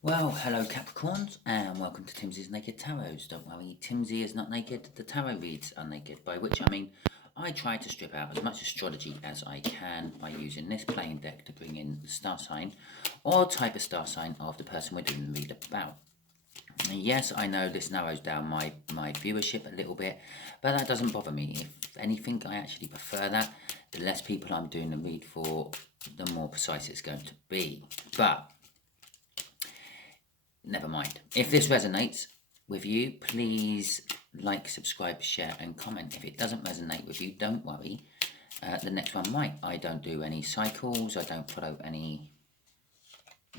Well, hello Capricorns, and welcome to Timsy's Naked Tarot. Don't worry, Timsy is not naked, the tarot reads are naked, by which I mean I try to strip out as much astrology as I can by using this playing deck to bring in the star sign or type of star sign of the person we're doing the read about. And yes, I know this narrows down my viewership a little bit, but that doesn't bother me. If anything, I actually prefer that. The less people I'm doing the read for, the more precise it's going to be. But never mind. If this resonates with you, please like, subscribe, share, and comment. If it doesn't resonate with you, don't worry. The next one might. I don't do any cycles. I don't follow any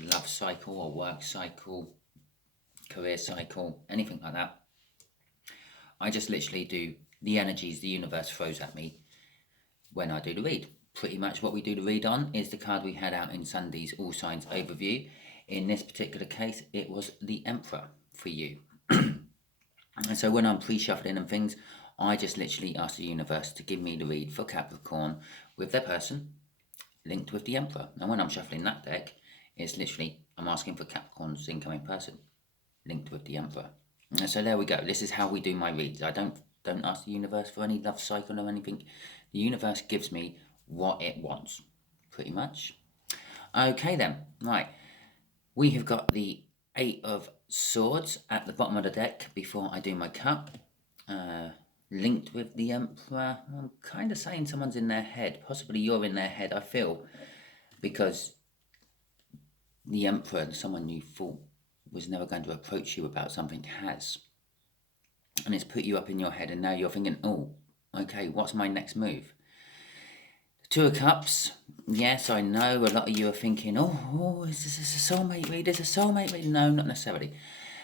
love cycle or work cycle, career cycle, anything like that. I just literally do the energies the universe throws at me when I do the read. Pretty much what we do the read on is the card we had out in Sunday's All Signs Overview. In this particular case, it was the Emperor for you. And so when I'm pre-shuffling and things, I just literally ask the universe to give me the read for Capricorn with their person linked with the Emperor. And when I'm shuffling that deck, it's literally, I'm asking for Capricorn's incoming person linked with the Emperor. And so there we go. This is how we do my reads. I don't ask the universe for any love cycle or anything. The universe gives me what it wants, pretty much. Okay then, right. We have got the Eight of Swords at the bottom of the deck before I do my cut. Linked with the Emperor. I'm kind of saying someone's in their head. Possibly you're in their head, I feel. Because the Emperor, someone you thought was never going to approach you about something, has. And it's put you up in your head, and now you're thinking, oh, okay, what's my next move? Two of Cups. Yes, I know a lot of you are thinking, oh, is this a soulmate read? Is a soulmate read? No, not necessarily.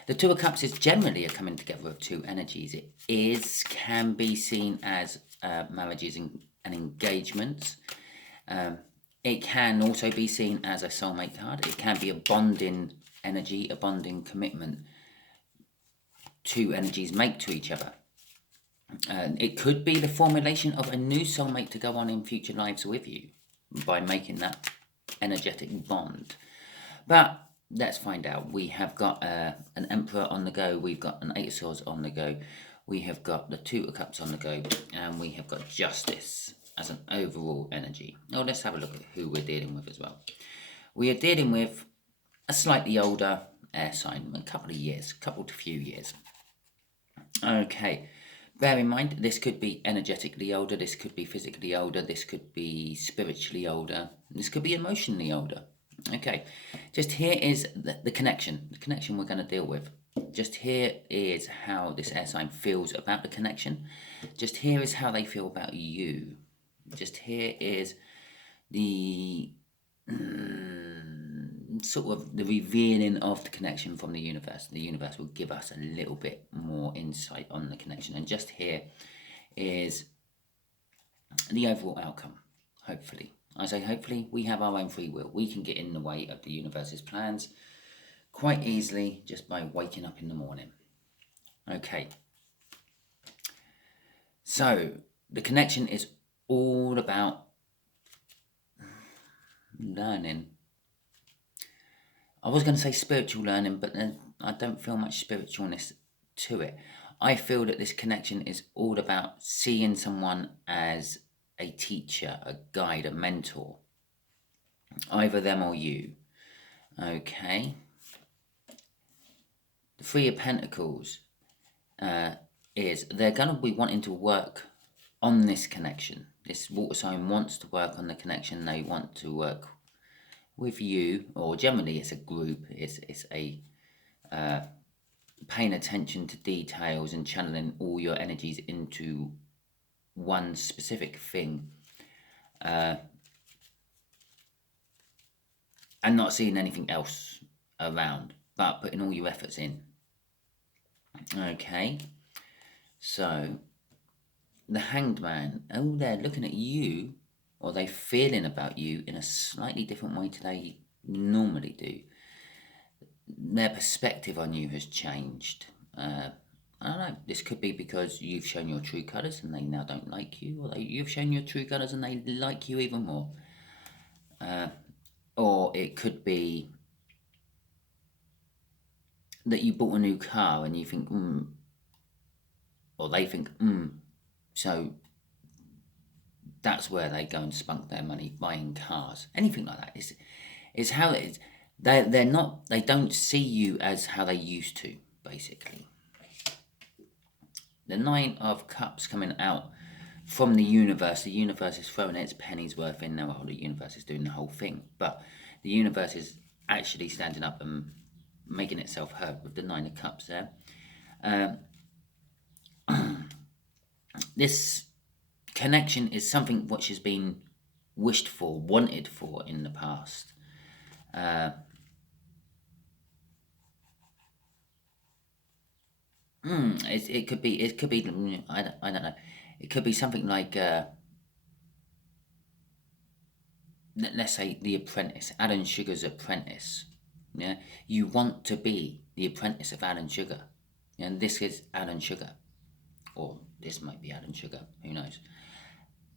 The Two of Cups is generally a coming together of two energies. It can be seen as marriages and engagements. It can also be seen as a soulmate card. It can be a bonding energy, a bonding commitment two energies make to each other. It could be the formulation of a new soulmate to go on in future lives with you by making that energetic bond. But let's find out. We have got an Emperor on the go. We've got an Eight of Swords on the go. We have got the Two of Cups on the go. And we have got Justice as an overall energy. Now let's have a look at who we're dealing with as well. We are dealing with a slightly older air sign, a couple to few years. Okay. Bear in mind, this could be energetically older, this could be physically older, this could be spiritually older, this could be emotionally older. Okay, just here is the connection we're going to deal with. Just here is how this air sign feels about the connection. Just here is how they feel about you. Just here is the sort of the revealing of the connection from the universe. The universe will give us a little bit more insight on the connection. And just here is the overall outcome, hopefully. I say hopefully, we have our own free will. We can get in the way of the universe's plans quite easily just by waking up in the morning. Okay. So, the connection is all about learning. I was going to say spiritual learning, but then I don't feel much spiritualness to it. I feel that this connection is all about seeing someone as a teacher, a guide, a mentor. Either them or you. Okay. The Three of Pentacles is they're going to be wanting to work on this connection. This water sign wants to work on the connection. They want to work with you, or generally it's a group. It's a paying attention to details and channeling all your energies into one specific thing, and not seeing anything else around, but putting all your efforts in. Okay, so the Hanged Man, oh, they're looking at you, or they're feeling about you in a slightly different way to they normally do. Their perspective on you has changed. I don't know, this could be because you've shown your true colours and they now don't like you, or you've shown your true colours and they like you even more. Or it could be that you bought a new car and you think, or they think, so that's where they go and spunk their money buying cars. Anything like that. It's how it is. They're not. They don't see you as how they used to. Basically, the Nine of Cups coming out from the universe. The universe is throwing its pennies worth in there. Well, the universe is doing the whole thing, but the universe is actually standing up and making itself heard with the Nine of Cups there. This connection is something which has been wished for, wanted for in the past. It could be. I don't know. It could be something like, let's say, The Apprentice, Alan Sugar's apprentice. Yeah, you want to be the apprentice of Alan Sugar, and this is Alan Sugar, or this might be Alan Sugar. Who knows?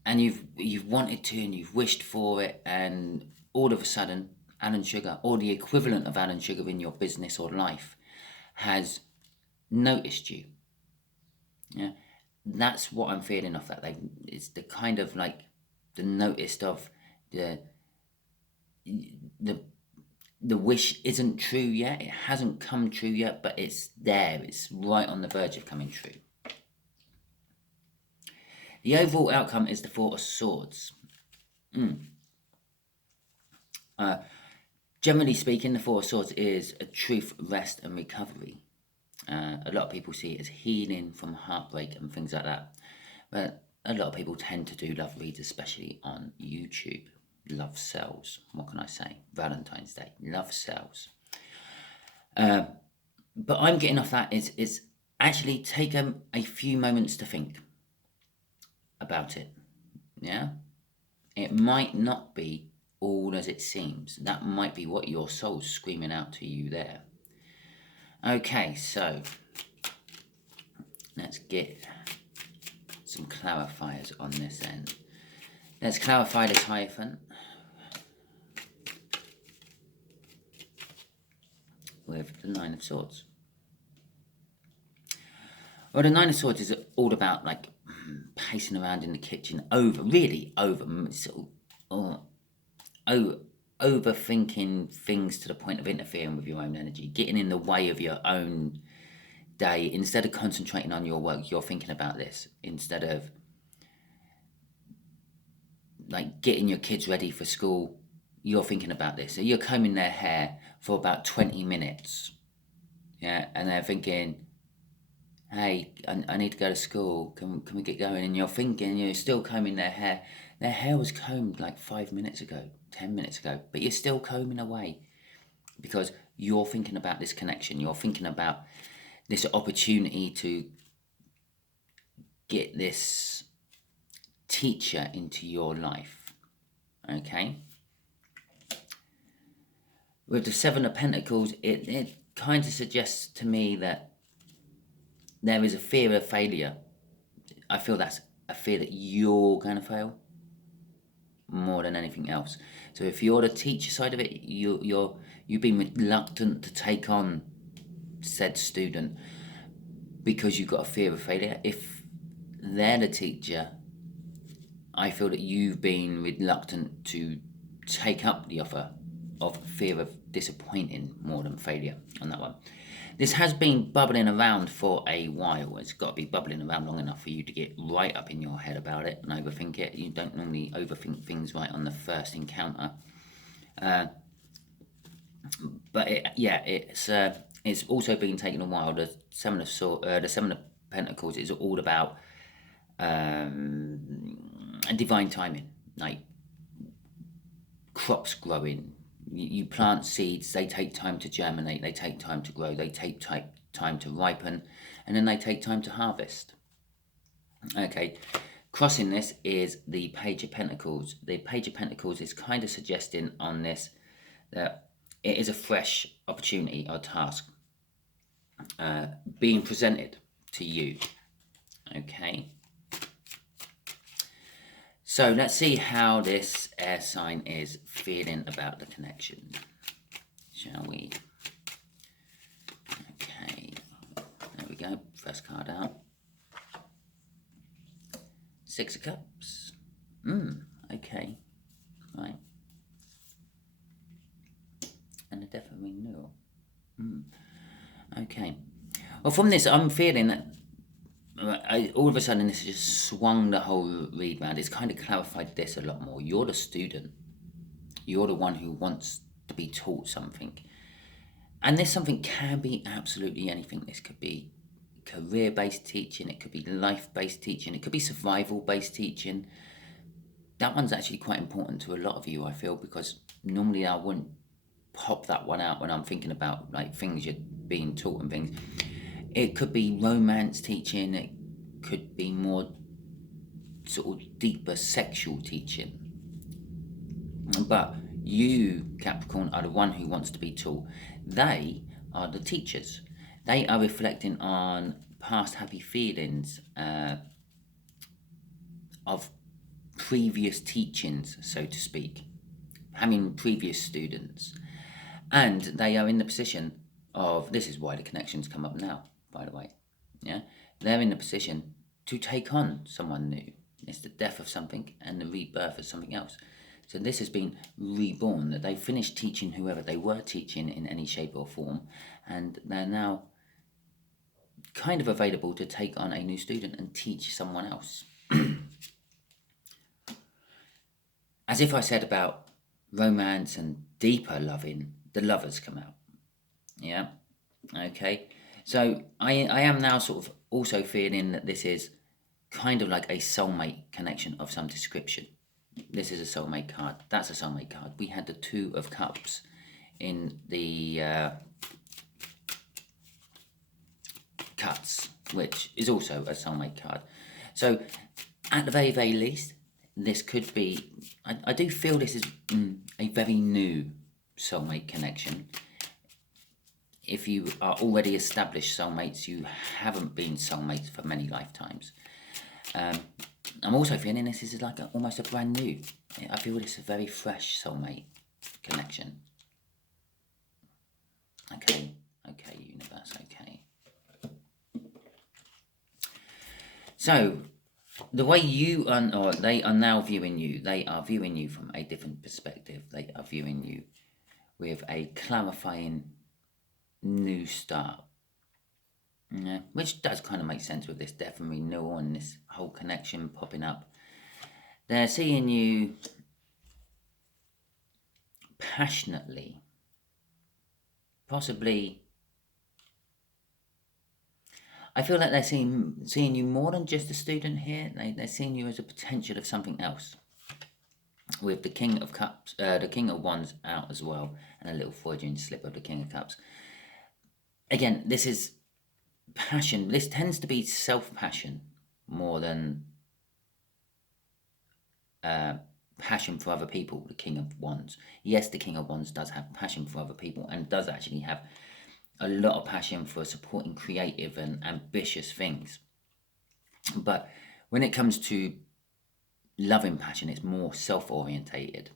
And you've wanted to, and you've wished for it, and all of a sudden, Alan Sugar, or the equivalent of Alan Sugar in your business or life, has noticed you. Yeah, that's what I'm feeling off that. Like, it's the kind of like the noticed of the wish isn't true yet. It hasn't come true yet, but it's there. It's right on the verge of coming true. The overall outcome is the Four of Swords. Generally speaking, the Four of Swords is a truth, rest, and recovery. A lot of people see it as healing from heartbreak and things like that. But a lot of people tend to do love reads, especially on YouTube. Love sells. What can I say? Valentine's Day. Love sells. But I'm getting off that is actually take a few moments to think about it. Yeah? It might not be all as it seems. That might be what your soul's screaming out to you there. Okay, so let's get some clarifiers on this end. Let's clarify this Hierophant with the Nine of Swords. Well, the Nine of Swords is all about like pacing around in the kitchen, overthinking things to the point of interfering with your own energy, getting in the way of your own day. Instead of concentrating on your work, you're thinking about this. Instead of like getting your kids ready for school, you're thinking about this. So you're combing their hair for about 20 minutes. Yeah, and they're thinking, hey, I need to go to school. Can we get going? And you're thinking, you're still combing their hair. Their hair was combed like 5 minutes ago, 10 minutes ago, but you're still combing away because you're thinking about this connection. You're thinking about this opportunity to get this teacher into your life. Okay? With the Seven of Pentacles, it kind of suggests to me that there is a fear of failure. I feel that's a fear that you're going to fail more than anything else. So if you're the teacher side of it, you've been reluctant to take on said student because you've got a fear of failure. If they're the teacher, I feel that you've been reluctant to take up the offer of fear of disappointing more than failure on that one. This has been bubbling around for a while. It's got to be bubbling around long enough for you to get right up in your head about it and overthink it. You don't normally overthink things right on the first encounter. But it's also been taking a while. The Seven of Pentacles is all about divine timing, like crops growing. You plant seeds, they take time to germinate, they take time to grow, they take time to ripen, and then they take time to harvest. Okay, crossing this is the Page of Pentacles. The Page of Pentacles is kind of suggesting on this that it is a fresh opportunity or task being presented to you. Okay. So let's see how this air sign is feeling about the connection, shall we? card out. Six of Cups. Okay. Right. And a Death of Renewal. Okay. Well, from this, I'm feeling that all of a sudden this has just swung the whole read round. It's kind of clarified this a lot more. You're the student. You're the one who wants to be taught something. And this something can be absolutely anything. This could be career-based teaching. It could be life-based teaching. It could be survival-based teaching. That one's actually quite important to a lot of you, I feel, because normally I wouldn't pop that one out when I'm thinking about like things you're being taught and things. It could be romance teaching. It could be more sort of deeper sexual teaching. But you, Capricorn, are the one who wants to be taught. They are the teachers. They are reflecting on past happy feelings of previous teachings, so to speak, having previous students. And they are in the position of, this is why the connections come up now, by the way. Yeah, they're in the position to take on someone new. It's the death of something and the rebirth of something else. So this has been reborn, that they finished teaching whoever they were teaching in any shape or form, and they're now kind of available to take on a new student and teach someone else. As if I said about romance and deeper loving, the lovers come out. Yeah, okay. So I am now sort of also feeling that this is kind of like a soulmate connection of some description. This is a soulmate card. That's a soulmate card. We had the Two of Cups in the cuts, which is also a soulmate card. So at the very, very least, this could be, I do feel this is a very new soulmate connection. If you are already established soulmates, you haven't been soulmates for many lifetimes. I'm also feeling this is like almost a brand new. I feel this is a very fresh soulmate connection. Okay, universe, okay. So, the way you or they are now viewing you, they are viewing you from a different perspective. They are viewing you with a clarifying new start. Yeah, which does kind of make sense with this death and renewal and this whole connection popping up. They're seeing you passionately, possibly. I feel like they're seeing you more than just a student here. They're seeing you as a potential of something else. With the King of Cups, the King of Wands out as well, and a little Freudian slip of the King of Cups. Again, this is passion. This tends to be self-passion more than passion for other people. The King of Wands. Yes, the King of Wands does have passion for other people and does actually have a lot of passion for supporting creative and ambitious things. But when it comes to loving passion, it's more self-orientated.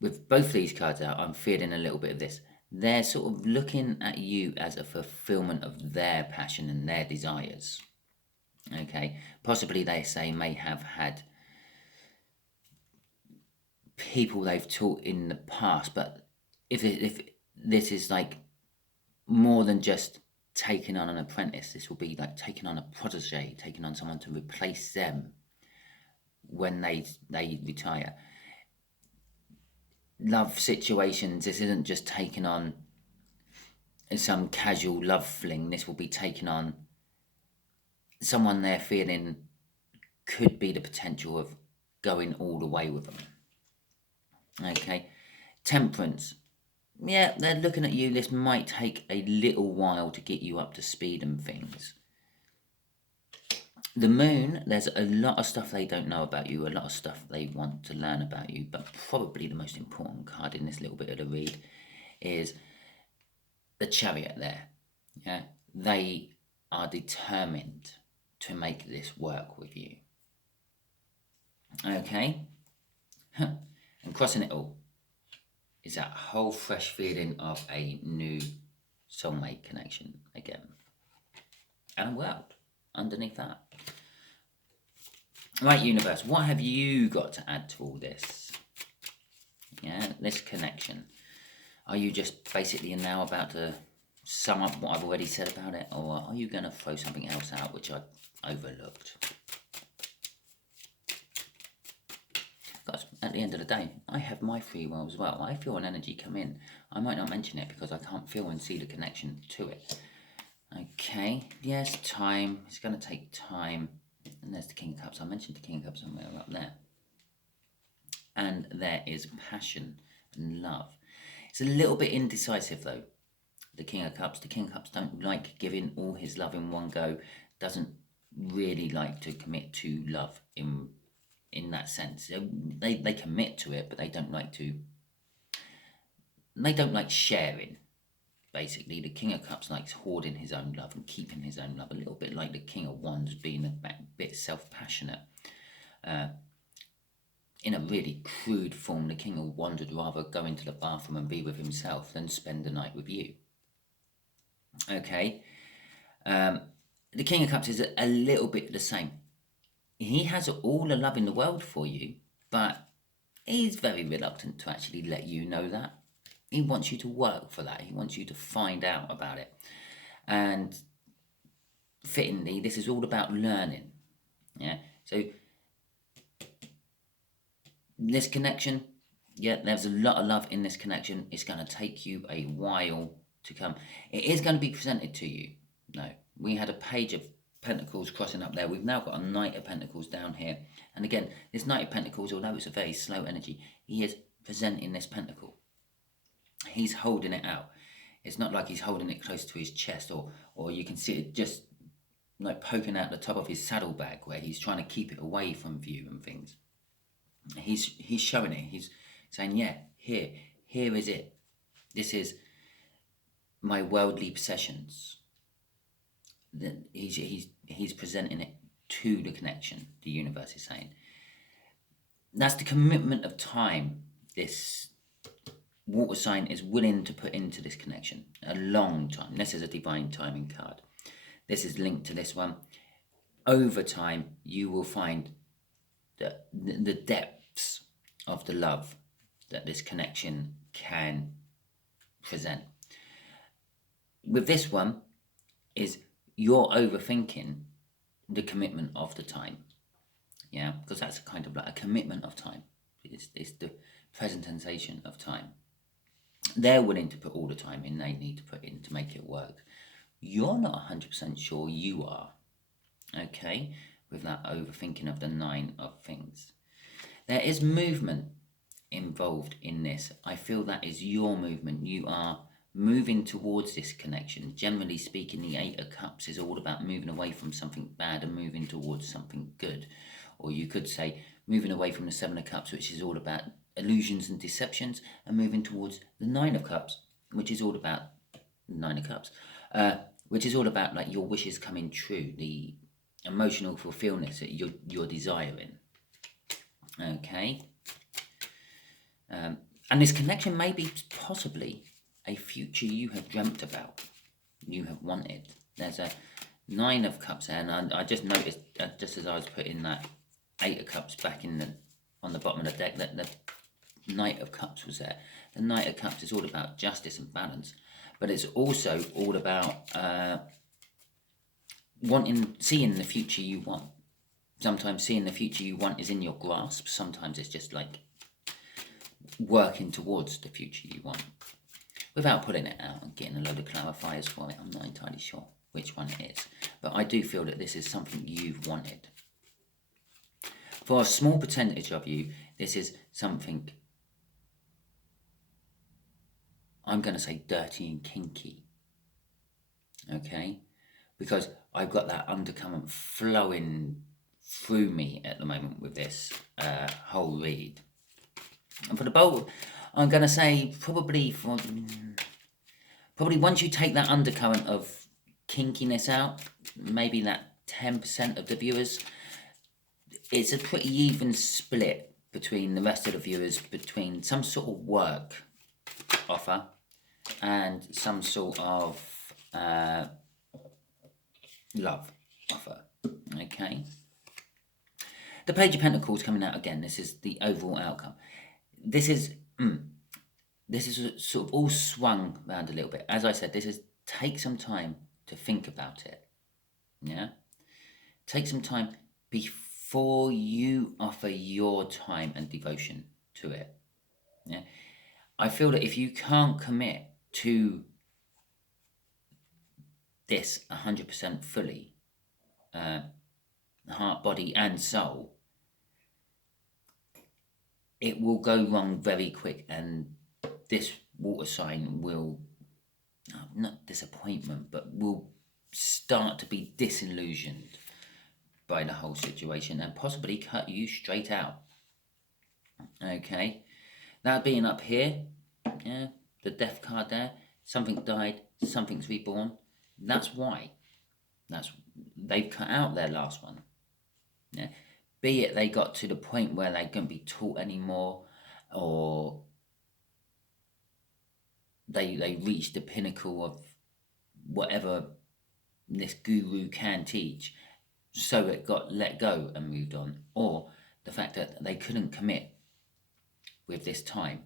With both these cards out, I'm feeling a little bit of this. They're sort of looking at you as a fulfillment of their passion and their desires. Okay, possibly they say may have had people they've taught in the past, but if this is like more than just taking on an apprentice, this will be like taking on a protege, taking on someone to replace them when they retire. Love situations, this isn't just taking on some casual love fling. This will be taking on someone they're feeling could be the potential of going all the way with them. Okay, Temperance. Yeah, they're looking at you. This might take a little while to get you up to speed and things. The Moon, there's a lot of stuff they don't know about you, a lot of stuff they want to learn about you, but probably the most important card in this little bit of the read is the Chariot there. Yeah, they are determined to make this work with you. Okay, and crossing it all is that whole fresh feeling of a new soulmate connection again. and a world underneath that. Right, universe, what have you got to add to all this? Yeah, this connection. Are you just basically now about to sum up what I've already said about it, or are you going to throw something else out which I overlooked? Because at the end of the day, I have my free will as well. I feel an energy come in. I might not mention it because I can't feel and see the connection to it. Okay, yes, time. It's going to take time. And there's the King of Cups. I mentioned the King of Cups somewhere up there. And there is passion and love. It's a little bit indecisive though. The King of Cups. The King of Cups don't like giving all his love in one go. Doesn't really like to commit to love in that sense. They commit to it, but they don't like to. They don't like sharing. Basically, the King of Cups likes hoarding his own love and keeping his own love, a little bit like the King of Wands being a bit self-passionate. In a really crude form, the King of Wands would rather go into the bathroom and be with himself than spend the night with you. Okay? The King of Cups is a little bit the same. He has all the love in the world for you, but he's very reluctant to actually let you know that. He wants you to work for that. He wants you to find out about it. And fittingly, this is all about learning. Yeah. So this connection, yeah, there's a lot of love in this connection. It's going to take you a while to come. It is going to be presented to you. No, we had a Page of Pentacles crossing up there. We've now got a Knight of Pentacles down here. And again, this Knight of Pentacles, although it's a very slow energy, he is presenting this pentacle. He's holding it out. It's not like he's holding it close to his chest, or you can see it just like poking out the top of his saddlebag where he's trying to keep it away from view and things. He's showing it. He's saying, yeah, here is it. This is my worldly possessions. Then he's presenting it to the connection. The universe is saying that's the commitment of time. This water sign is willing to put into this connection a long time. This is a divine timing card. This is linked to this one. Over time, you will find the depths of the love that this connection can present. With this one, is you're overthinking the commitment of the time. Yeah, because that's kind of like a commitment of time. It's the presentation of time. They're willing to put all the time in they need to put in to make it work. You're not 100% sure you are. Okay, with that overthinking of the 9 of things. There is movement involved in this. I feel that is your movement. You are moving towards this connection. Generally speaking, the 8 of Cups is all about moving away from something bad and moving towards something good. Or you could say moving away from the 7 of Cups, which is all about illusions and deceptions, and moving towards the 9 of Cups, which is all about 9 of Cups, which is all about like your wishes coming true, the emotional fulfillment that you're desiring. Okay. And this connection may be possibly a future you have dreamt about, you have wanted. There's a 9 of Cups there, and I just noticed, just as I was putting that 8 of Cups back on the bottom of the deck, that the Knight of Cups was there. The Knight of Cups is all about justice and balance, but it's also all about seeing the future you want. Sometimes seeing the future you want is in your grasp. Sometimes it's just like working towards the future you want without putting it out and getting a load of clarifiers for it. I'm not entirely sure which one it is, but I do feel that this is something you've wanted. For a small percentage of you, this is something, I'm going to say dirty and kinky. Okay? Because I've got that undercurrent flowing through me at the moment with this whole read. And for the bowl, I'm going to say probably once you take that undercurrent of kinkiness out, maybe that 10% of the viewers, it's a pretty even split between the rest of the viewers, between some sort of work offer and some sort of love offer. Okay. The Page of Pentacles coming out again. This is the overall outcome. This is sort of all swung around a little bit. As I said, this is take some time to think about it. Yeah? Take some time before you offer your time and devotion to it. Yeah? I feel that if you can't commit to this 100% fully, heart, body, and soul, it will go wrong very quick, and this water sign will, not disappointment, but will start to be disillusioned by the whole situation and possibly cut you straight out. Okay, that being up here, yeah, the death card there, something died, something's reborn. That's why. They've cut out their last one. Yeah. Be it they got to the point where they couldn't be taught anymore, or they reached the pinnacle of whatever this guru can teach, so it got let go and moved on, or the fact that they couldn't commit with this time,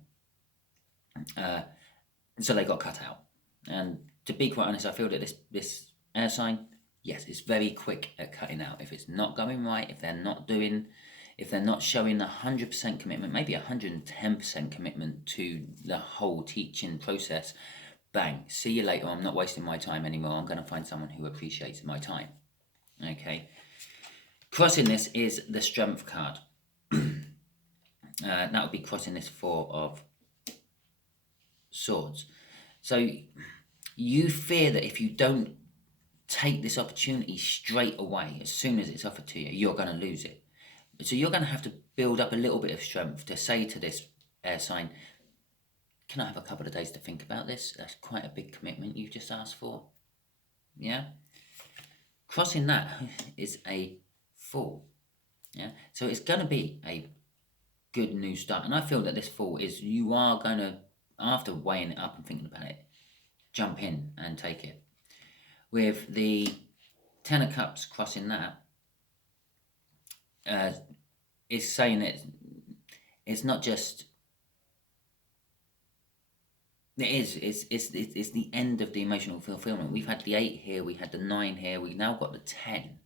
so they got cut out. And to be quite honest, I feel that this air sign, yes, it's very quick at cutting out. If it's not going right, if they're not showing 100% commitment, maybe 110% commitment to the whole teaching process, bang, see you later, I'm not wasting my time anymore, I'm going to find someone who appreciates my time. Okay. Crossing this is the Strength card. That would be crossing this Four of Swords. So you fear that if you don't take this opportunity straight away, as soon as it's offered to you, you're going to lose it. So you're going to have to build up a little bit of strength to say to this air sign, can I have a couple of days to think about this? That's quite a big commitment you've just asked for. Yeah? Crossing that is a Fool. Yeah? So it's going to be a good new start. And I feel that this Fool is, you are going to, after weighing it up and thinking about it, jump in and take it. With the Ten of Cups crossing that, is saying that it's not just, it's the end of the emotional fulfillment. We've had the 8 here, we had the 9 here, we've now got the 10.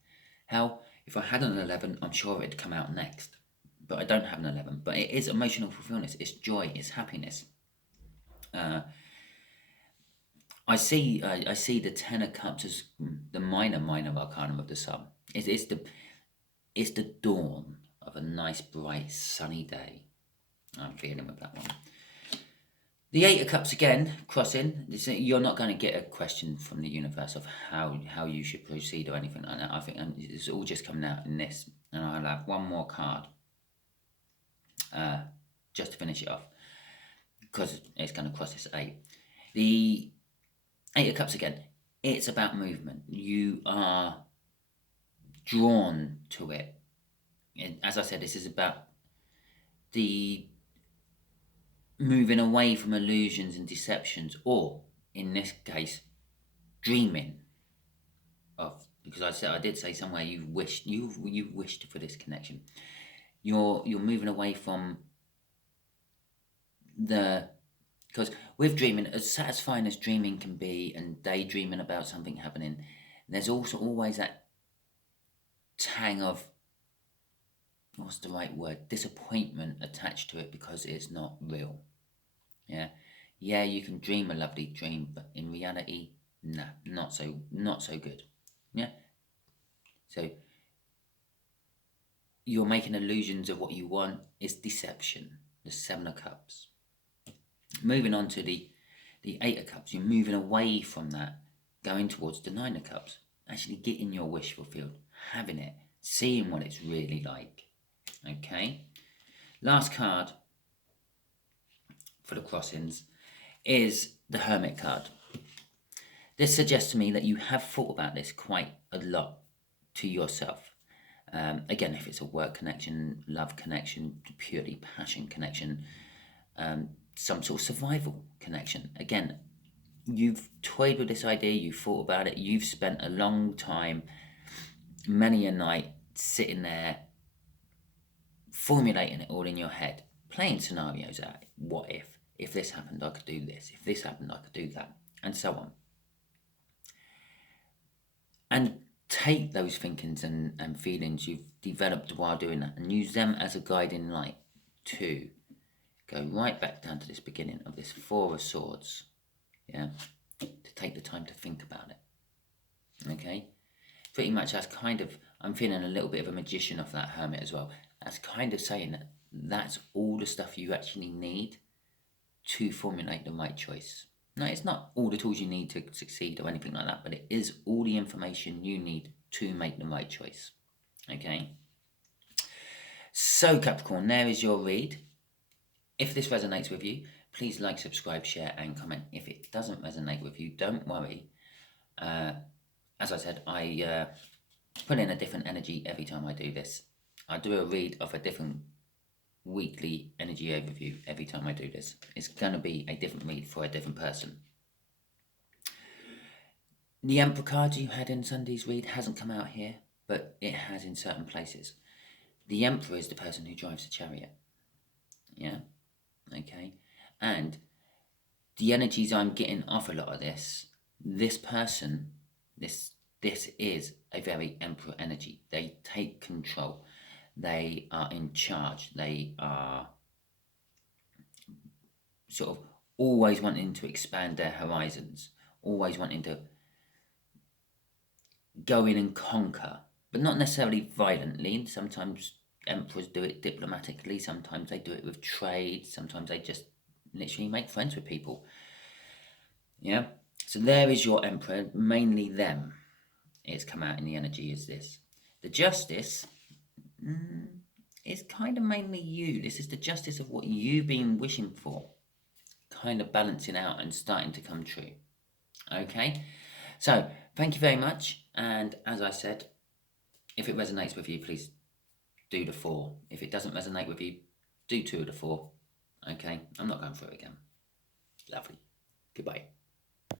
Hell, if I had an 11, I'm sure it'd come out next. But I don't have an 11. But it is emotional fulfillment, it's joy, it's happiness. I see the Ten of Cups as the minor arcanum of the sun. It's the dawn of a nice, bright, sunny day. I'm feeling with that one. The Eight of Cups again, crossing. You're not going to get a question from the universe of how you should proceed or anything like that. I think it's all just coming out in this. And I'll have one more card just to finish it off, because it's going to cross this 8. The Eight of Cups again, it's about movement. You are drawn to it. And as I said, this is about the moving away from illusions and deceptions, or in this case, dreaming of, because I did say somewhere you wished for this connection. You're moving away from because with dreaming, as satisfying as dreaming can be, and daydreaming about something happening, there's also always that tang of, what's the right word, disappointment attached to it, because it's not real. Yeah, you can dream a lovely dream, but in reality, nah, not so good. Yeah. So you're making illusions of what you want. It's deception. The Seven of Cups. Moving on to the Eight of Cups, you're moving away from that, going towards the Nine of Cups. Actually getting your wish fulfilled, having it, seeing what it's really like. Okay. Last card for the crossings is the Hermit card. This suggests to me that you have thought about this quite a lot to yourself. Again, if it's a work connection, love connection, purely passion connection, some sort of survival connection. Again, you've toyed with this idea, you've thought about it, you've spent a long time, many a night, sitting there, formulating it all in your head, playing scenarios out. What if this happened, I could do this. If this happened, I could do that, and so on. And take those thinkings and feelings you've developed while doing that and use them as a guiding light to go right back down to this beginning of this Four of Swords, yeah, to take the time to think about it, okay? Pretty much that's kind of, I'm feeling a little bit of a magician off that Hermit as well. That's kind of saying that that's all the stuff you actually need to formulate the right choice. No, it's not all the tools you need to succeed or anything like that, but it is all the information you need to make the right choice, okay? So Capricorn, there is your read. If this resonates with you, please like, subscribe, share and comment. If it doesn't resonate with you, don't worry. As I said, I put in a different energy every time I do this. I do a read of a different weekly energy overview every time I do this. It's going to be a different read for a different person. The Emperor card you had in Sunday's read hasn't come out here, but it has in certain places. The Emperor is the person who drives the chariot. Yeah? Okay? And the energies I'm getting off a lot of this person, this is a very Emperor energy. They take control. They are in charge. They are sort of always wanting to expand their horizons, always wanting to go in and conquer, but not necessarily violently. Sometimes emperors do it diplomatically, sometimes they do it with trade, sometimes they just literally make friends with people. Yeah, so there is your Emperor, mainly them. It's come out in the energy is this. The Justice is kind of mainly you. This is the justice of what you've been wishing for, kind of balancing out and starting to come true. Okay, so thank you very much, and as I said, if it resonates with you, please do the 4. If it doesn't resonate with you, do 2 of the 4. Okay, I'm not going through it again. Lovely. Goodbye.